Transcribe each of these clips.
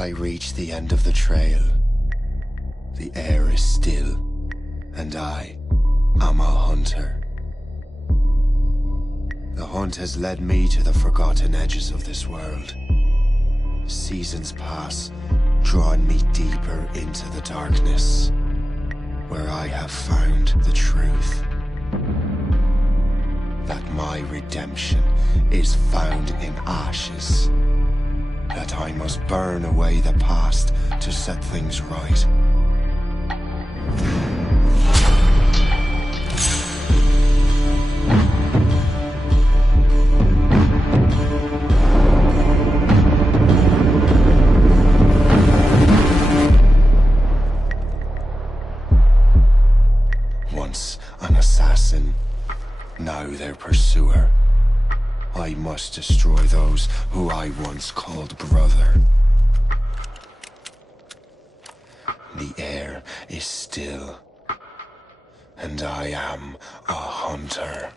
I reach the end of the trail. The air is still, and I am a hunter. The hunt has led me to the forgotten edges of this world. Seasons pass, drawing me deeper into the darkness, where I have found the truth. That my redemption is found in ashes. That I must burn away the past to set things right. Once an assassin, now their pursuer. I must destroy those who I once called brother. The air is still, and I am a hunter.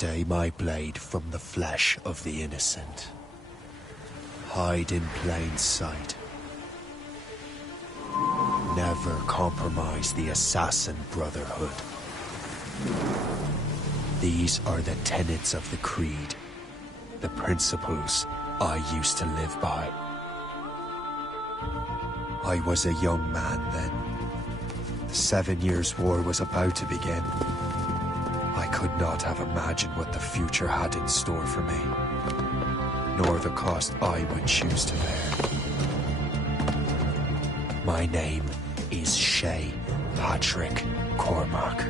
Stay my blade from the flesh of the innocent. Hide in plain sight. Never compromise the Assassin Brotherhood. These are the tenets of the Creed, the principles I used to live by. I was a young man then. The 7 Years' War was about to begin. I could not have imagined what the future had in store for me, nor the cost I would choose to bear. My name is Shay Patrick Cormac.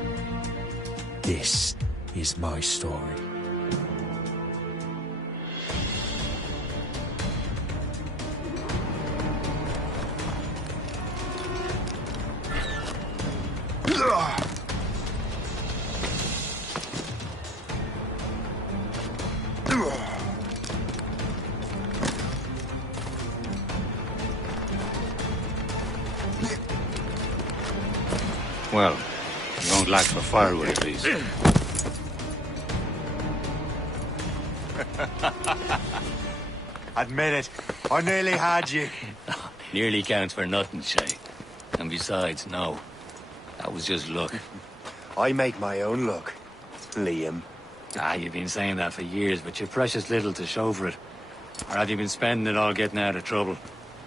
This is my story. Well, you won't lack for firewood at least. Admit it, I nearly had you. Nearly counts for nothing, Shay. And besides, no. That was just luck. I make my own luck, Liam. You've been saying that for years, but you've precious little to show for it. Or have you been spending it all getting out of trouble?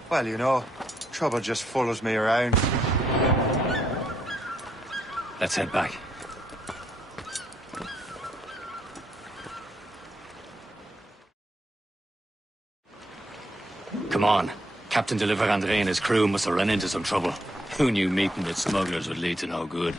Well, you know, trouble just follows me around. Let's head back. Come on. Captain de Andre and his crew must have run into some trouble. Who knew meeting with smugglers would lead to no good?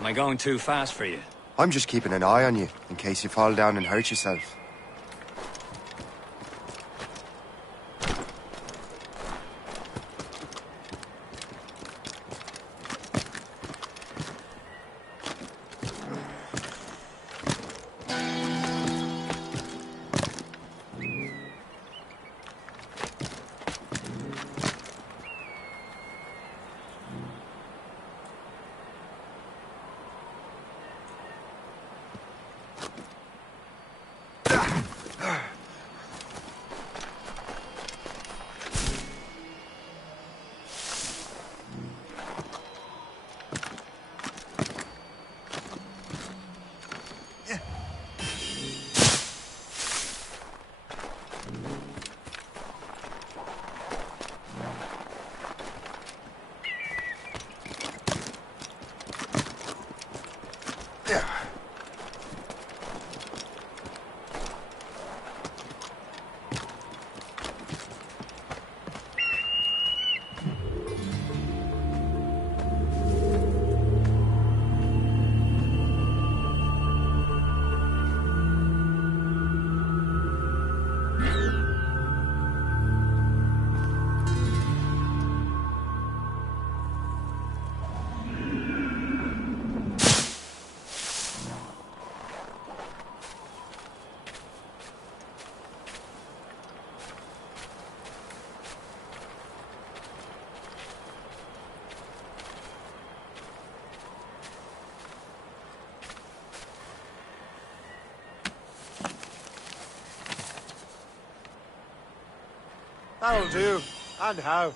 Am I going too fast for you? I'm just keeping an eye on you, in case you fall down and hurt yourself. That'll do. And how?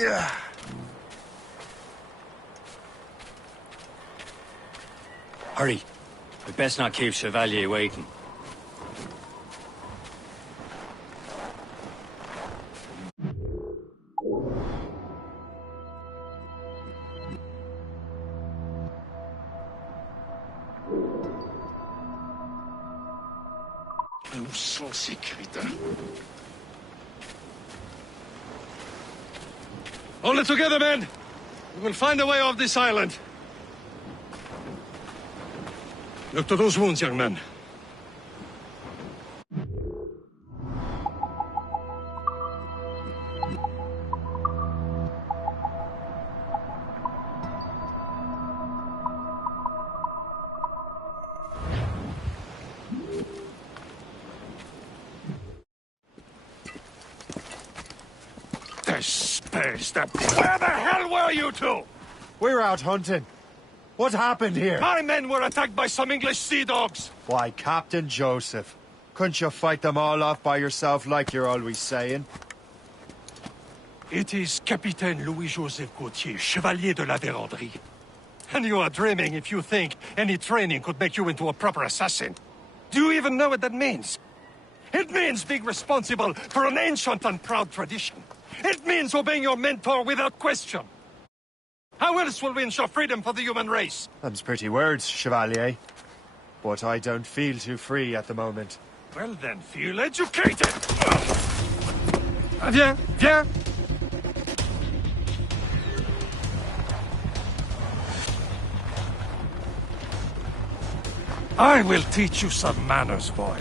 Yeah. Hurry. We best not keep Chevalier waiting. Où sont ces crétins? Hold it together, men! We will find a way off this island. Look to those wounds, young man. Where the hell were you two? We're out hunting. What happened here? My men were attacked by some English sea dogs. Why, Captain Joseph. Couldn't you fight them all off by yourself like you're always saying? It is Capitaine Louis-Joseph Gauthier, Chevalier de la Vérendrye. And you are dreaming if you think any training could make you into a proper assassin. Do you even know what that means? It means being responsible for an ancient and proud tradition. It means obeying your mentor without question. How else will we ensure freedom for the human race? Them's pretty words, Chevalier. But I don't feel too free at the moment. Well then, feel educated! Viens, viens! I will teach you some manners, boy.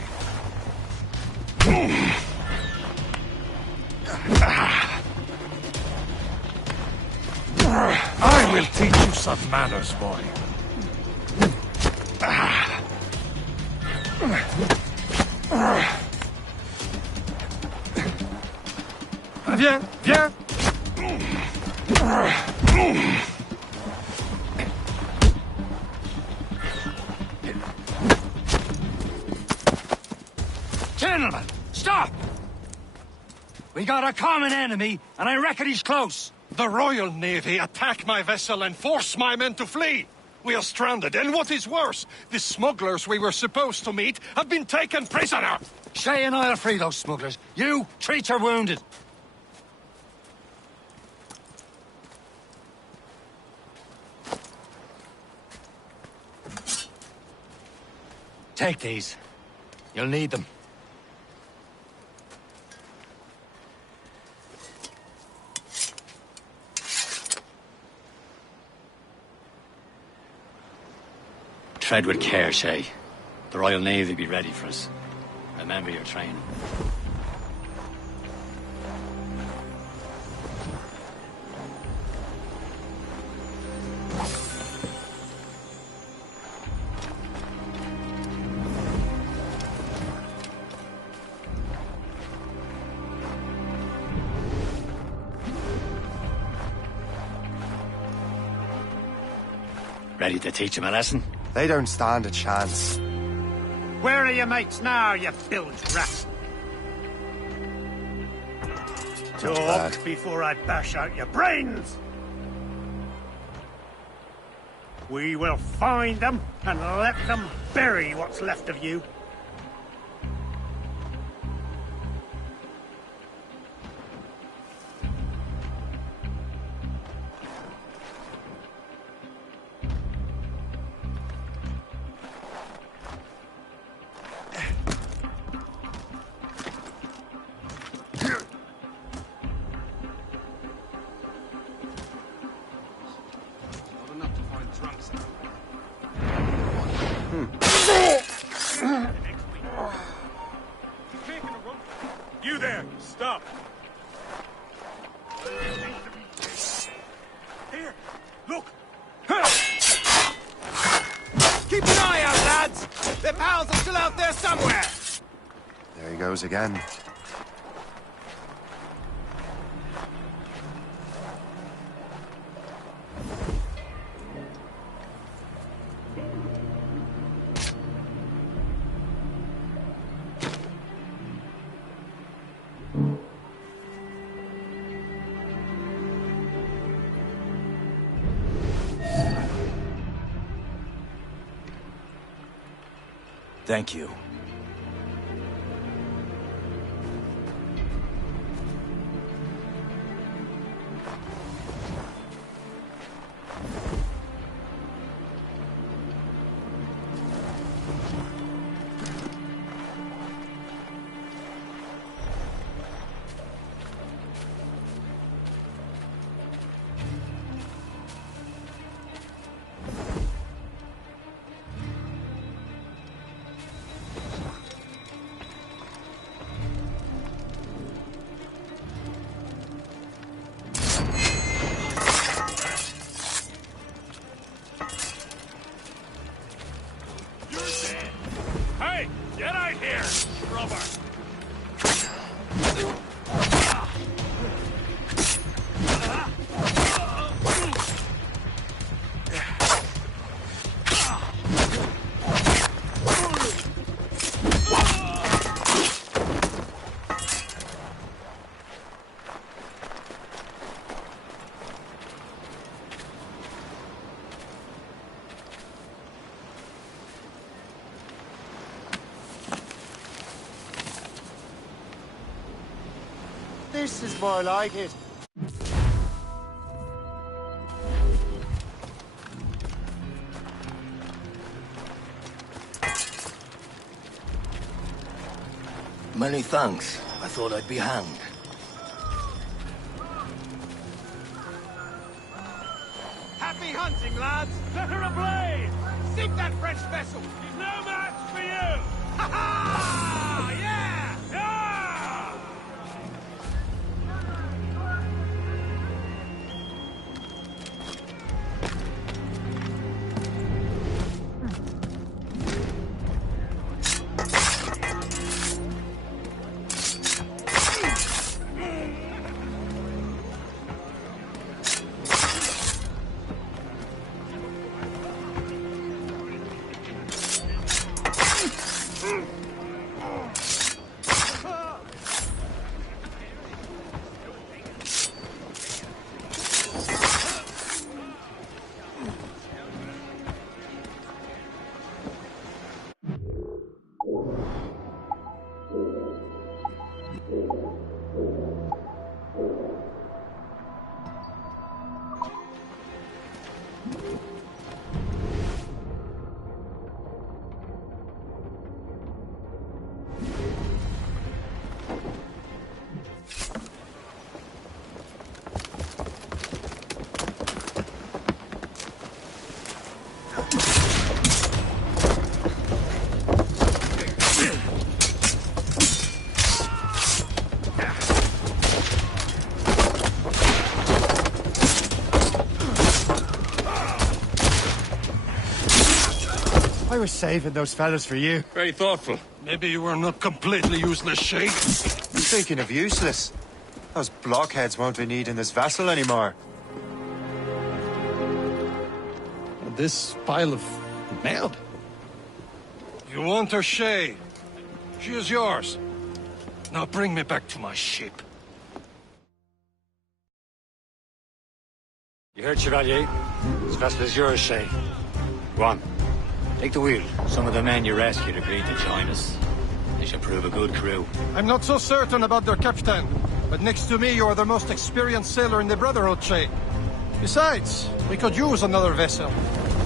I will teach you some manners, boy. Viens, viens. Gentlemen, stop! We got a common enemy, and I reckon he's close. The Royal Navy attack my vessel and force my men to flee. We are stranded, and what is worse, the smugglers we were supposed to meet have been taken prisoner. Shay and I'll free those smugglers. You, treat your wounded. Take these. You'll need them. Tread with care, Shay. The Royal Navy will be ready for us. Remember your training. Ready to teach him a lesson? They don't stand a chance. Where are your mates now, you bilge rat? Talk before I bash out your brains! We will find them and let them bury what's left of you. enough to find drunks. You there! Stop! Here! Look! Keep an eye out, lads! Their pals are still out there somewhere! There he goes again. Thank you. Hey! Get out here! Rubber! This is more like it. Many thanks. I thought I'd be hanged. Happy hunting, lads! Set her ablaze! Sink that French vessel! She's no match for you! Ha ha! Yeah! Yeah! I was saving those fellas for you. Very thoughtful. Maybe you were not completely useless, Shay. Speaking of useless, those blockheads won't be needing this vessel anymore. This pile of mail. You want her, Shay? She is yours. Now bring me back to my ship. You heard, Chevalier? This vessel is yours, Shay. Go on. Take the wheel. Some of the men you rescued agreed to join us. They should prove a good crew. I'm not so certain about their captain, but next to me you are the most experienced sailor in the Brotherhood, Shay. Besides, we could use another vessel.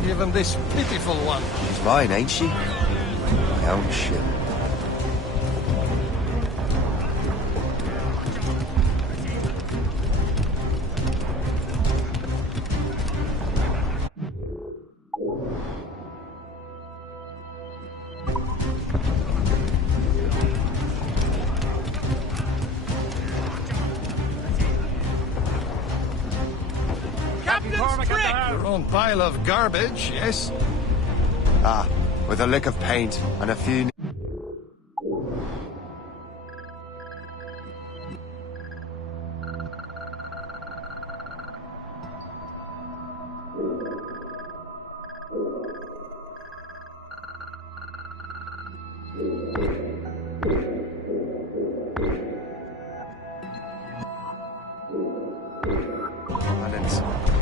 Even this pitiful one. She's mine, ain't she? My own ship. Your own pile of garbage, yes? Ah, with a lick of paint and a few...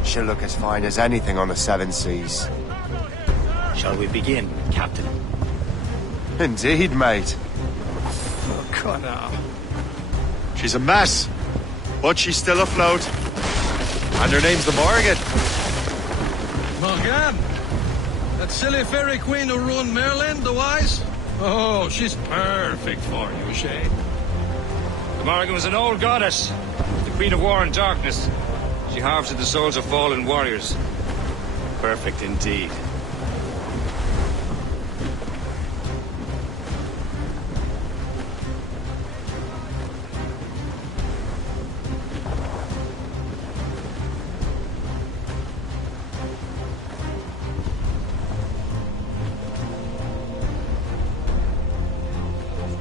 She'll look as fine as anything on the Seven Seas. Shall we begin, Captain? Indeed, mate. Oh, Connor. She's a mess, but she's still afloat. And her name's the Morgan. Morgan? That silly fairy queen who ruined Merlin, the wise? Oh, she's perfect for you, Shay. The Morrigan was an old goddess, the queen of war and darkness. She harvested the souls of fallen warriors. Perfect indeed.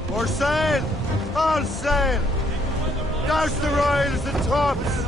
More sail! All sail! Douse the royals and tops!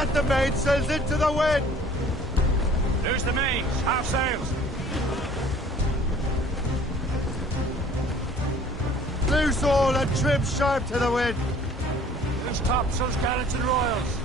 Get the mainsails into the wind! There's the mains, half sails. Loose all and trim sharp to the wind! There's topsails, gallants and royals.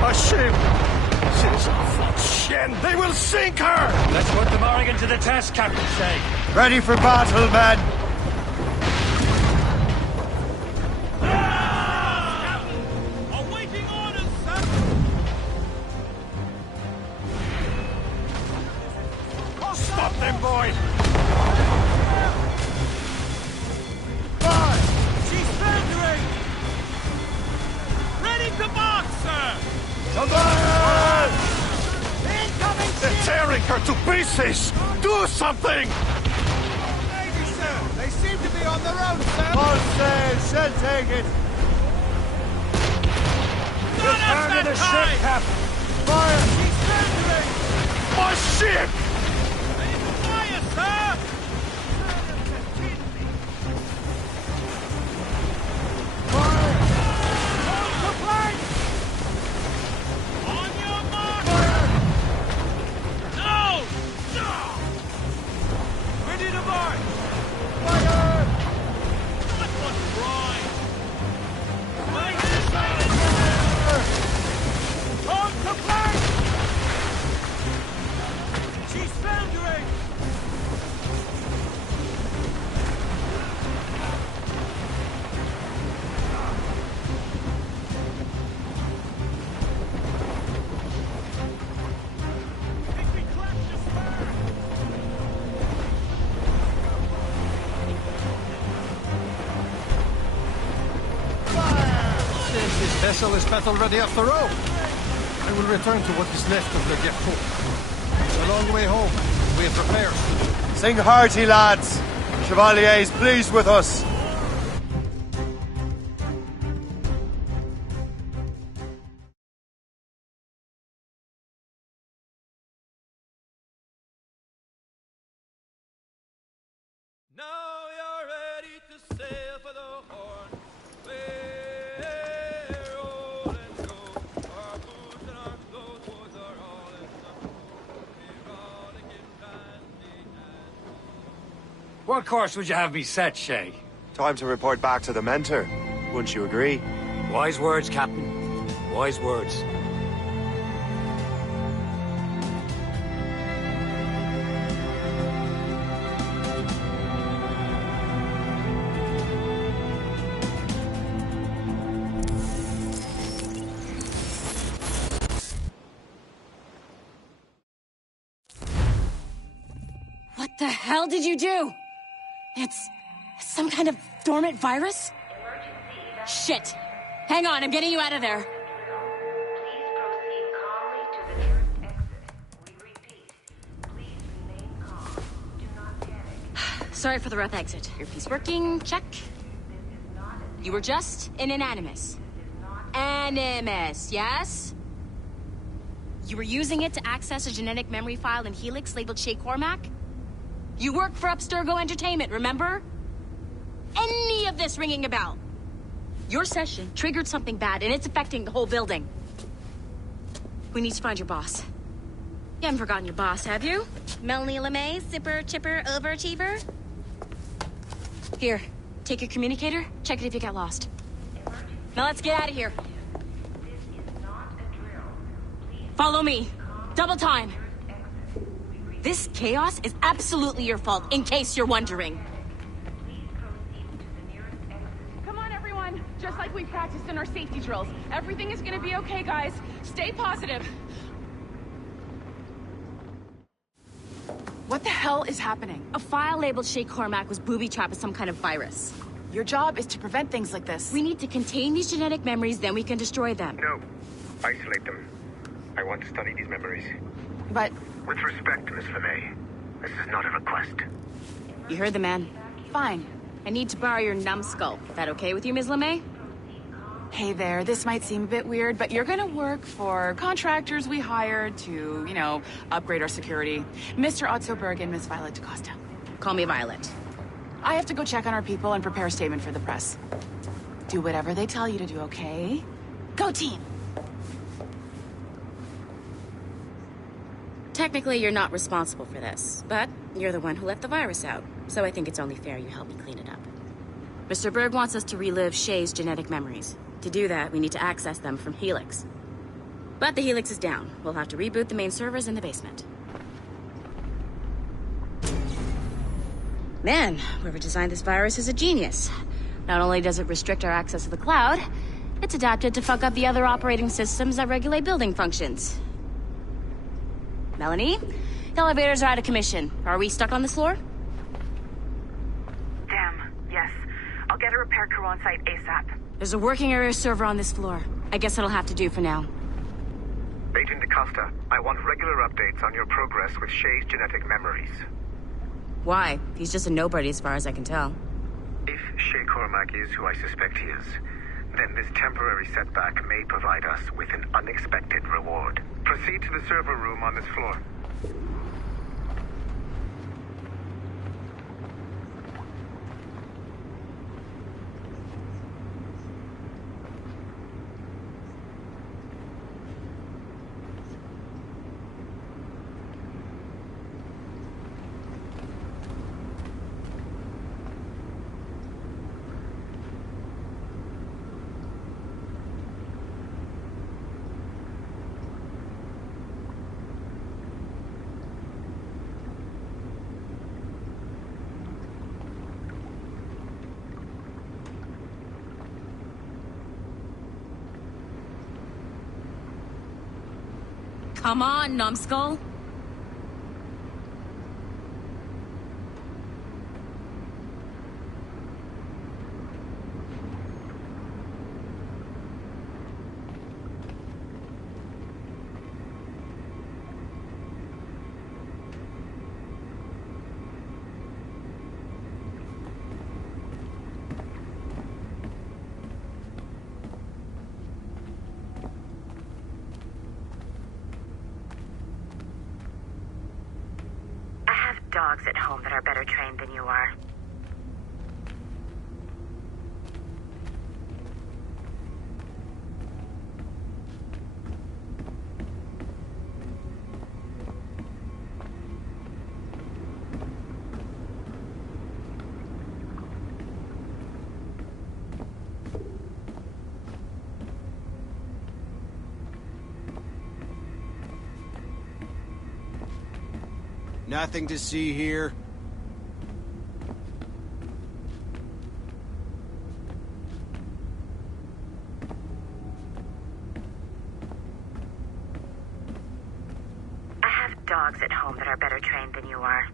A ship! She's off. Shen, they will sink her! Let's put the Morrigan to the test, Captain Shay. Ready for battle, men! Awaiting orders, sir! Oh, stop them, boy! She's foundering! Ready to march, sir! Incoming They're tearing her to pieces! Do something! Maybe, sir. They seem to be on their own, sir. All sails, she'll take it! Return to the ship, Captain! Fire! She's foundering. My ship! Fire, sir! On your mark! No! Ready to march! That was right! Make this on to plank! She's foundering! Think we cracked the spur! Since this vessel is battle ready up the road, I will return to what is left of Le Guerpot. It's a long way home. We have repairs. Sing hearty, lads! Chevalier is pleased with us. Now you're ready to sail for the Horn. We're all and go. Our boots and our clothes are all in the We're rolling in bandy and What course would you have me set, Shay? Time to report back to the mentor. Wouldn't you agree? Wise words, Captain. Wise words. What the hell did you do? It's some kind of dormant virus? Shit. Hang on, I'm getting you out of there. Please proceed calmly to the nearest exit. We repeat, please remain calm. Do not panic. Sorry for the rough exit. Earpiece working, check. This is not a You were just in an Animus. Animus, yes? You were using it to access a genetic memory file in Helix labeled Shay Cormac? You work for Abstergo Entertainment, remember? Any of this ringing a bell? Your session triggered something bad, and it's affecting the whole building. We need to find your boss. You haven't forgotten your boss, have you? Melanie LeMay, zipper, chipper, overachiever? Here, take your communicator, check it if you got lost. Now let's get out of here. Follow me. Double time. This chaos is absolutely your fault, in case you're wondering. Come on, everyone. Just like we practiced in our safety drills. Everything is gonna be okay, guys. Stay positive. What the hell is happening? A file labeled Shay Cormac was booby-trapped with some kind of virus. Your job is to prevent things like this. We need to contain these genetic memories, then we can destroy them. No. Isolate them. I want to study these memories. But... With respect, Miss LeMay, this is not a request. You heard the man. fine. I need to borrow your numbskull. That okay with you, Ms. LeMay? Hey there, this might seem a bit weird, but you're gonna work for contractors we hired to, you know, upgrade our security. Mr. Otto Berg and Miss Violet DaCosta. Call me Violet. I have to go check on our people and prepare a statement for the press. Do whatever they tell you to do, okay? Go team! Technically, you're not responsible for this, but you're the one who let the virus out, so I think it's only fair you help me clean it up. Mr. Berg wants us to relive Shay's genetic memories. To do that, we need to access them from Helix. But the Helix is down. We'll have to reboot the main servers in the basement. Man, whoever designed this virus is a genius. Not only does it restrict our access to the cloud, it's adapted to fuck up the other operating systems that regulate building functions. Melanie? The elevators are out of commission. Are we stuck on this floor? Damn, yes. I'll get a repair crew on site ASAP. There's a working area server on this floor. I guess it'll have to do for now. Agent DaCosta, I want regular updates on your progress with Shay's genetic memories. Why? He's just a nobody as far as I can tell. If Shay Cormac is who I suspect he is, then this temporary setback may provide us with an unexpected reward. Proceed to the server room on this floor. Come on, numbskull. Dogs at home that are better trained than you are. Nothing to see here. I have dogs at home that are better trained than you are.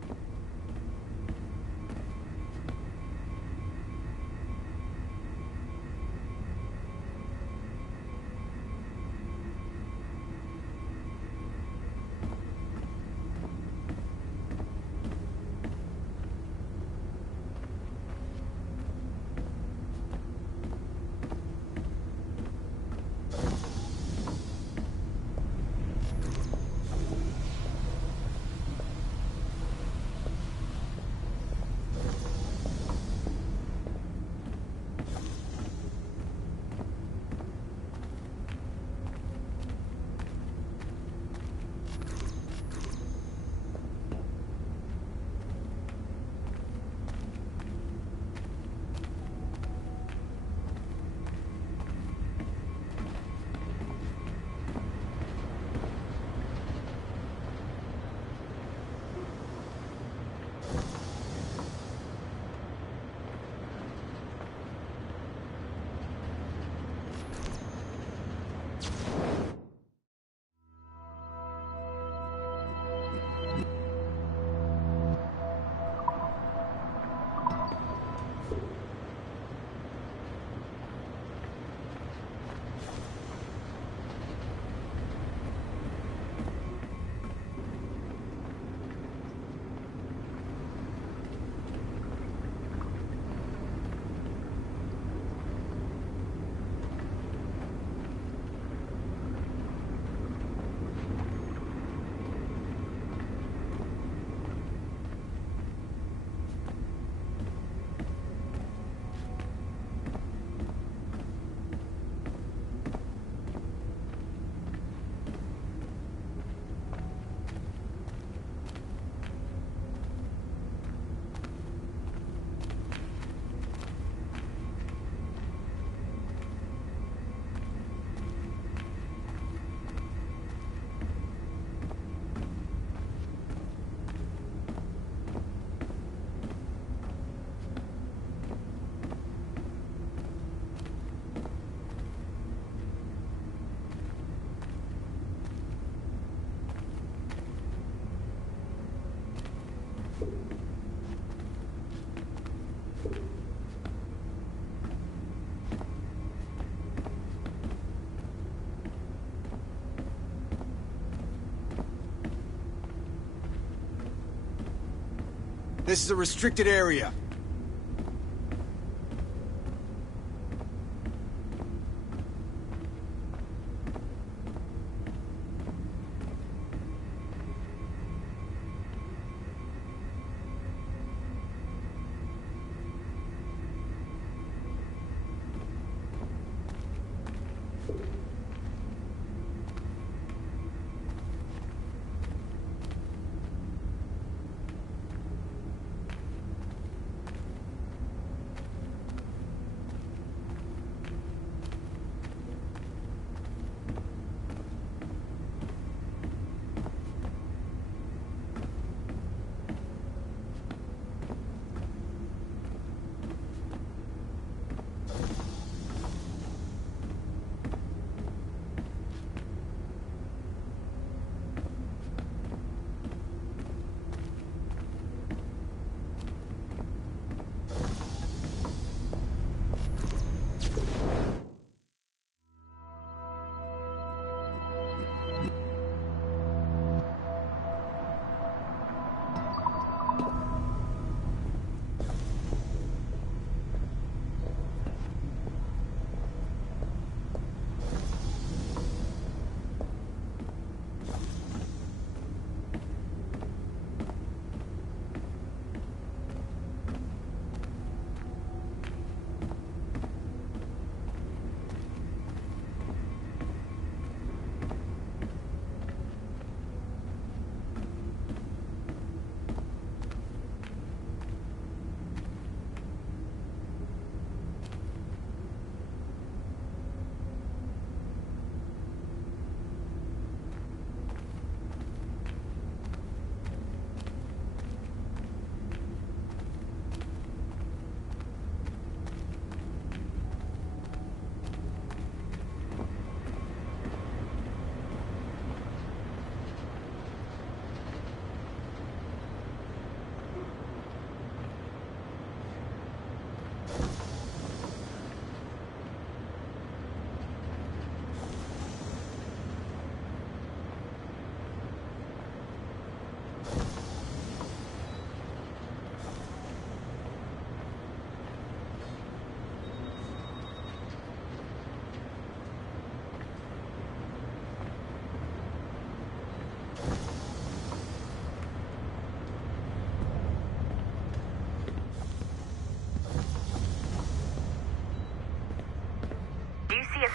This is a restricted area.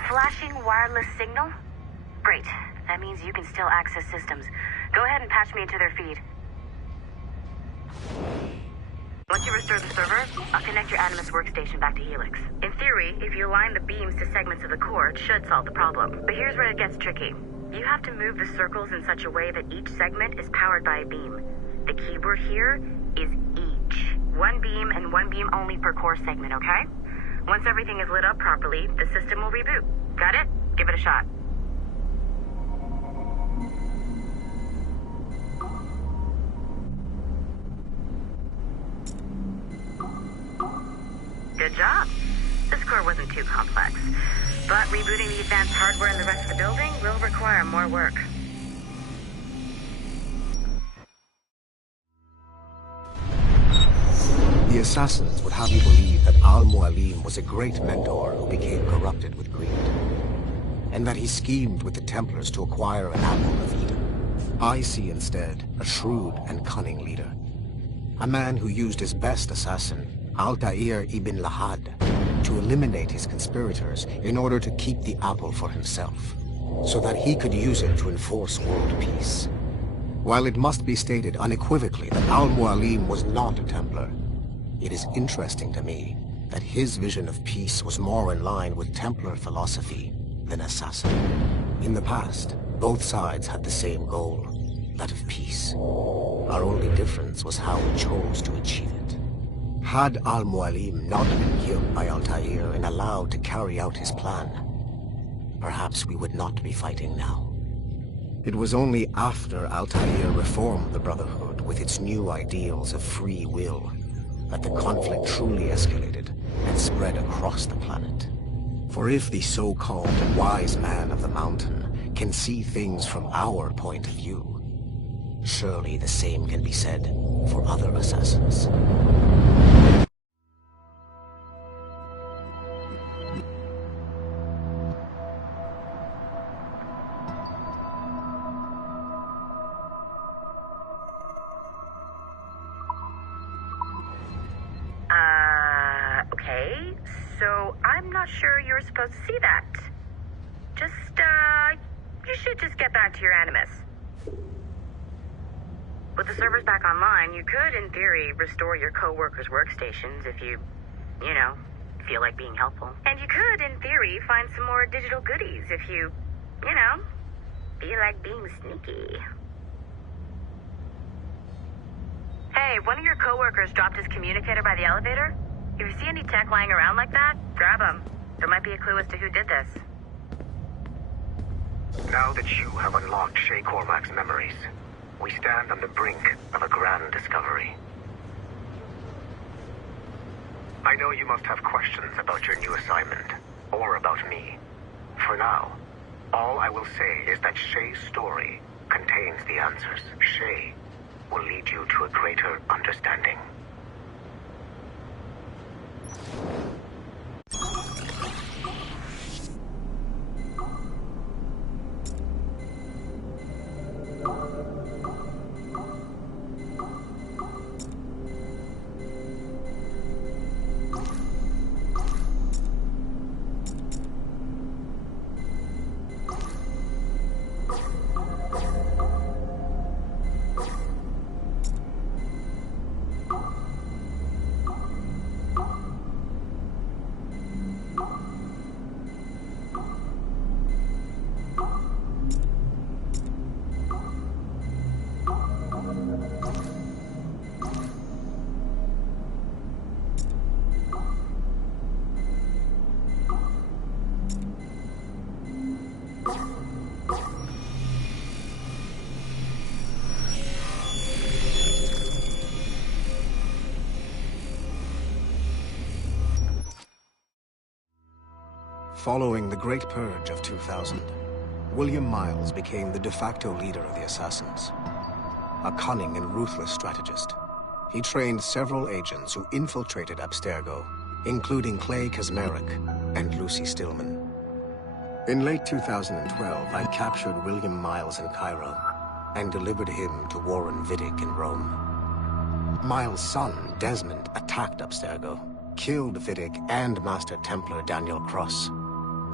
Flashing wireless signal? Great. That means you can still access systems. Go ahead and patch me into their feed. Once you restore the server, I'll connect your Animus workstation back to Helix. In theory, if you align the beams to segments of the core, it should solve the problem. But here's where it gets tricky. You have to move the circles in such a way that each segment is powered by a beam. The keyword here is each. One beam and one beam only per core segment, okay? Once everything is lit up properly, the system will reboot. Got it? Give it a shot. Good job. This core wasn't too complex, but rebooting the advanced hardware in the rest of the building will require more work. The assassins would have you believe that Al-Mualim was a great mentor who became corrupted with greed, and that he schemed with the Templars to acquire an apple of Eden. I see instead a shrewd and cunning leader, a man who used his best assassin, Altair ibn Lahad, to eliminate his conspirators in order to keep the apple for himself, so that he could use it to enforce world peace. While it must be stated unequivocally that Al-Mualim was not a Templar, it is interesting to me that his vision of peace was more in line with Templar philosophy than assassin. In the past, both sides had the same goal, that of peace. Our only difference was how we chose to achieve it. Had Al-Mualim not been killed by Altair and allowed to carry out his plan, perhaps we would not be fighting now. It was only after Altair reformed the Brotherhood with its new ideals of free will that the conflict truly escalated and spread across the planet. For if the so-called wise man of the mountain can see things from our point of view, Surely the same can be said for other assassins. Okay. So I'm not sure you're supposed to see that. You should just get back to your Animus. With the servers back online, you could, in theory, restore your co-workers' workstations if you feel like being helpful. And you could, in theory, find some more digital goodies if you feel like being sneaky. Hey, one of your co-workers dropped his communicator by the elevator. If you see any tech lying around like that, grab them. There might be a clue as to who did this. Now that you have unlocked Shay Cormac's memories, we stand on the brink of a grand discovery. I know you must have questions about your new assignment, or about me. For now, all I will say is that Shay's story contains the answers. Shay will lead you to a greater understanding. Following the Great Purge of 2000, William Miles became the de facto leader of the Assassins. A cunning and ruthless strategist, he trained several agents who infiltrated Abstergo, including Clay Kazmarek and Lucy Stillman. In late 2012, I captured William Miles in Cairo and delivered him to Warren Vidic in Rome. Miles' son, Desmond, attacked Abstergo, killed Vidic and Master Templar Daniel Cross.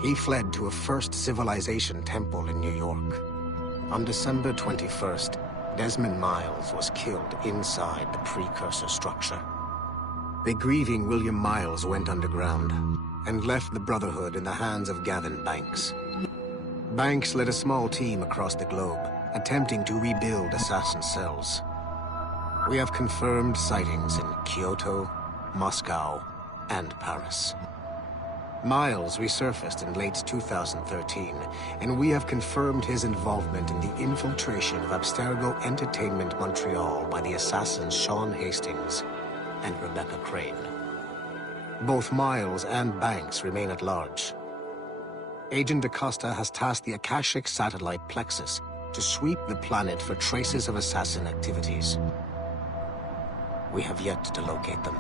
He fled to a First Civilization temple in New York. On December 21st, Desmond Miles was killed inside the precursor structure. The grieving William Miles went underground and left the Brotherhood in the hands of Gavin Banks. Banks led a small team across the globe, attempting to rebuild assassin cells. We have confirmed sightings in Kyoto, Moscow, and Paris. Miles resurfaced in late 2013, and we have confirmed his involvement in the infiltration of Abstergo Entertainment Montreal by the assassins Sean Hastings and Rebecca Crane. Both Miles and Banks remain at large. Agent Acosta has tasked the Akashic satellite Plexus to sweep the planet for traces of assassin activities. We have yet to locate them.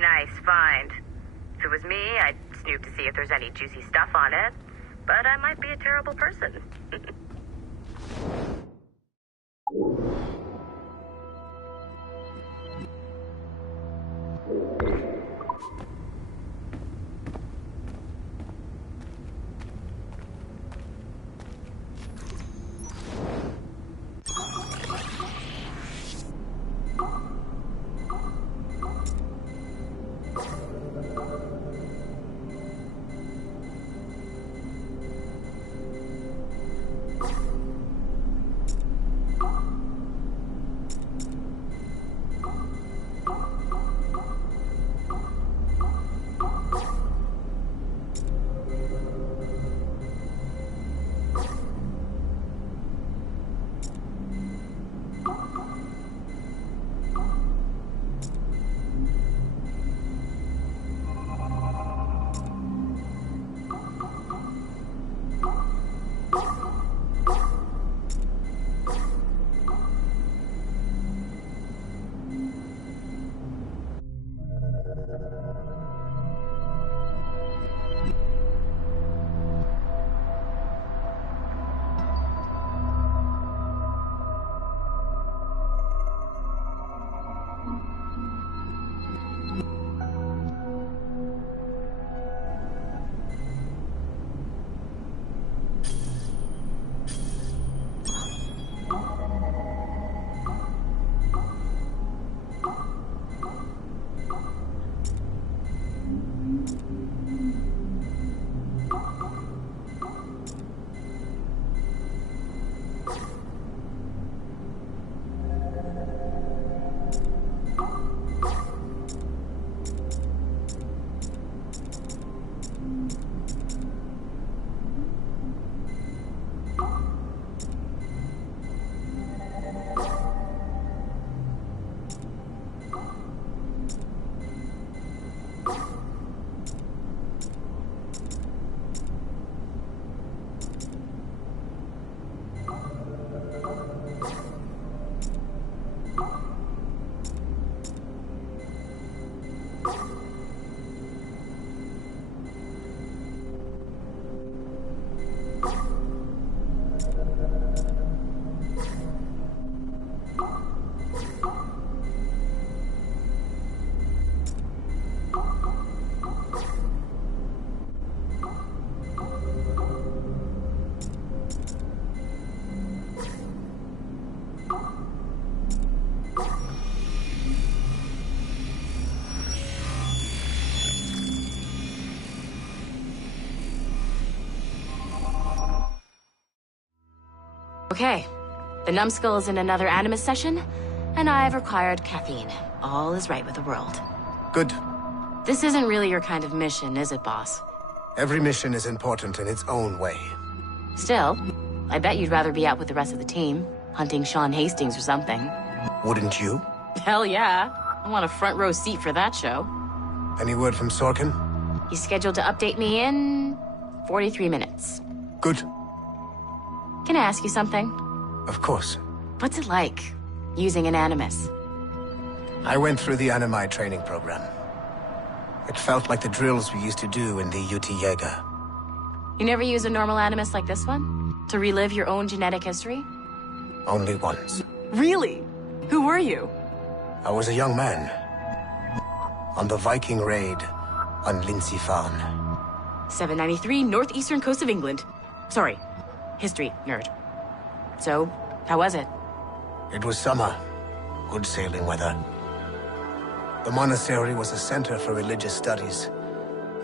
Nice find. If it was me, I'd snoop to see if there's any juicy stuff on it. But I might be a terrible person. Okay, the numbskull is in another Animus session, and I've required caffeine. All is right with the world. Good. This isn't really your kind of mission, is it, boss? Every mission is important in its own way. Still, I bet you'd rather be out with the rest of the team, hunting Sean Hastings or something. Wouldn't you? Hell yeah. I want a front row seat for that show. Any word from Sorkin? He's scheduled to update me in 43 minutes. Good. Can I ask you something? Of course. What's it like, using an Animus? I went through the Animai training program. It felt like the drills we used to do in the UT Jaeger. You never use a normal Animus like this one? To relive your own genetic history? Only once. Really? Who were you? I was a young man. On the Viking raid on Lindsey Farn. 793, northeastern coast of England. Sorry, history nerd. So, how was it? It was summer. Good sailing weather. The monastery was a center for religious studies,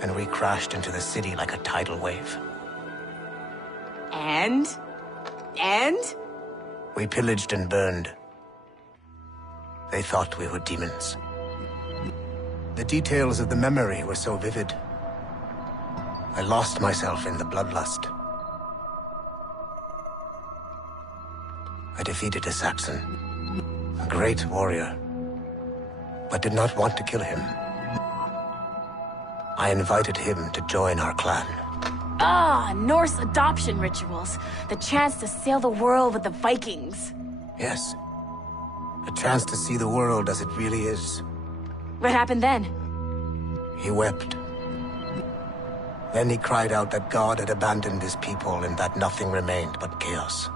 and we crashed into the city like a tidal wave. And? We pillaged and burned. They thought we were demons. The details of the memory were so vivid. I lost myself in the bloodlust. I defeated a Saxon, a great warrior, but did not want to kill him. I invited him to join our clan. Ah, Norse adoption rituals. The chance to sail the world with the Vikings. Yes. A chance to see the world as it really is. What happened then? He wept. Then he cried out that God had abandoned his people and that nothing remained but chaos.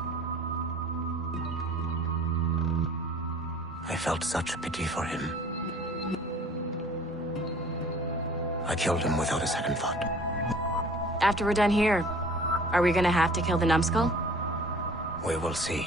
I felt such pity for him. I killed him without a second thought. After we're done here, are we gonna have to kill the numbskull? We will see.